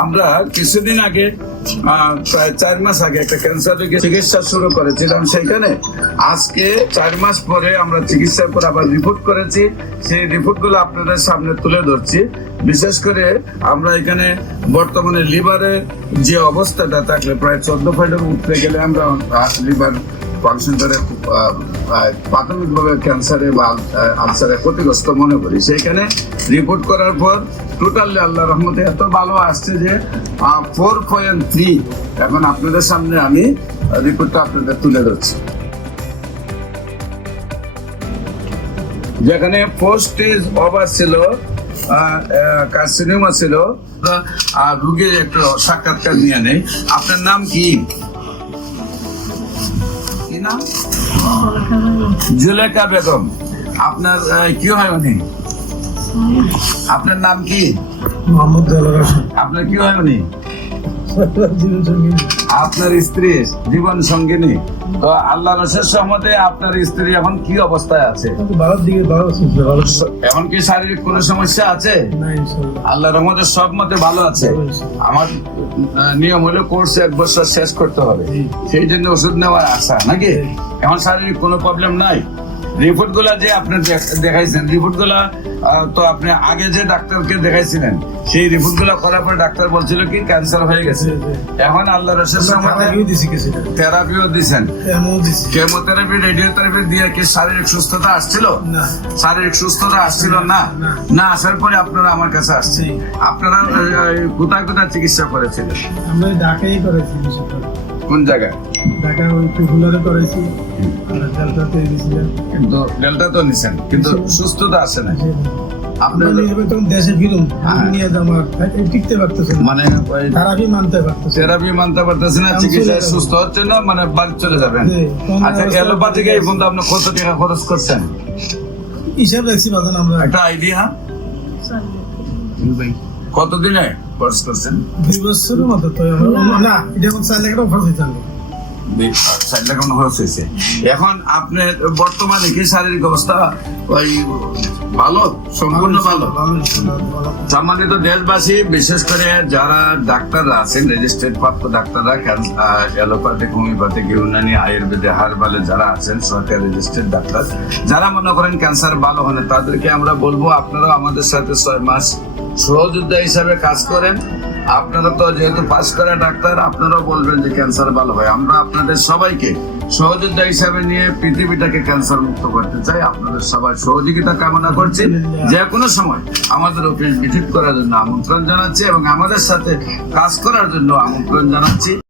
আমরা কিছুদিন আগে প্রায় 4 মাস আগে একটা ক্যান্সার রোগের চিকিৎসা শুরু করেছিলাম। সেখানে আজকে 4 মাস পরে আমরা চিকিৎসার পর আবার রিপোর্ট করেছি। সেই রিপোর্ট গুলো আপনাদের সামনে তুলে ধরছি। বিশেষ করে আমরা এখানে বর্তমানে লিভারের যে অবস্থাটা থাকলে প্রায় 14 পয়েন্টের উঠতে গেলে আমরা লিভার ফাংশন করে প্রাথমিকভাবে ক্যান্সারে বা আলসারে ক্ষতিগ্রস্ত মনে করি। সেইখানে রিপোর্ট করার পর টোটালি আল্লাহ রহমতে এত ভালো আসছে যে 4.3। এখন আপনাদের সামনে আমি রিপোর্টটা আপনাদের তুলে ধরছি। যেখানে 4 স্টেজ ওভার ছিল, কার্সিনোমা ছিল। আর রোগীর একটু সাক্ষাৎকার নিয়ে নেই। আপনার নাম কি? জুলেখা বেগম। আপনার কি হয় উনি? আপনার নাম কি? আপনার কি হয় উনি? আপনার স্ত্রী জীবন সঙ্গিনী। তো আল্লাহ রসের সহমতে আপনার স্ত্রী এখন কি অবস্থায় আছে? এখন কি শারীরিক কোনো সমস্যা আছে? আল্লাহ রহমতের সব মতে ভালো আছে। আমার নিয়ম হলো কোর্স 1 বছর শেষ করতে হবে, সেই জন্য ওষুধ নেওয়ার আশা নাকি। এখন শারীরিক কোনো প্রবলেম নাই। রিপোর্ট গুলা যে আপনি দেখাইছেন, রিপোর্ট গুলা তো আপনি আগে যে ডাক্তারকে দেখাইছিলেন, সেই রিপোর্ট গুলা করার পর ডাক্তার বলছিল কি ক্যান্সার হয়ে গেছে। এখন আল্লাহ রসের থেরাপিও দিচ্ছেন, কেমোথেরাপি, রেডিওথেরাপি দিয়ে কি শারীরিক সুস্থতা আসছিল? শারীরিক সুস্থতা আসছিল না। না আসার পরে আপনারা আমার কাছে আসছে। আপনারা কোথায় কোথায় চিকিৎসা করেছিলেন? আমরা ঢাকায় করেছি। কোন জায়গায়? ঢাকা ওই টুকুলারে করেছি, আর ডেল্টাতে দিয়েছিলেন। কিন্তু ডেল্টা তো নিছেন, কিন্তু সুস্থতা আসে না। আপনার দেশে ফিরুন, নিয়ে আমার টিকতে পারতেছেন, মানে থেরাপি মানতে পারতেছেন না, চিকিৎসায় সুস্থ হচ্ছে না, মানে বাড়ি চলে যাবেন। আচ্ছা, অ্যালোপ্যাথিক এই পর্যন্ত আপনি কত টাকা খরচ করছেন? হিসাব রাখছি বাজান আমরা। একটা আইডিয়া কতদিনে খরচ করছেন? 2 বছরের মতো। তো না, এটা 4 লাখ টাকা খরচ হয়েছে। 4 লাখ খরচ হয়েছে। এখন আপনার বর্তমানে কি শারীরিক অবস্থা ওই ভালো, সম্পূর্ণ ভালো? সম্মানিত দেশবাসী, বিশেষ করে যারা ডাক্তাররা আছেন, রেজিস্ট্রেড প্রাপ্ত ডাক্তাররা, অ্যালোপ্যাথিক, হোমিওপ্যাথিক, ইউনানি, আয়ুর্বেদে, হার্বালে যারা আছেন, সরকারি রেজিস্ট্রেড ডাক্তার, যারা মনে করেন ক্যান্সার ভালো হয় না, তাদেরকে আমরা বলবো আপনারাও আমাদের সাথে 6 মাস সহযোদ্ধা হিসাবে কাজ করেন। আপনারা তো যেহেতু পাস করা ডাক্তার, আপনারাও বলবেন যে ক্যান্সার ভালো হয়। আমরা আপনাদের সবাইকে সহযোদ্ধা হিসাবে নিয়ে পৃথিবীটাকে ক্যান্সার মুক্ত করতে চাই। আপনাদের সবাই সহযোগিতা কামনা করছি। যে কোনো সময় আমাদের অফিস ভিজিট করার জন্য আমন্ত্রণ জানাচ্ছি এবং আমাদের সাথে কাজ করার জন্য আমন্ত্রণ জানাচ্ছি।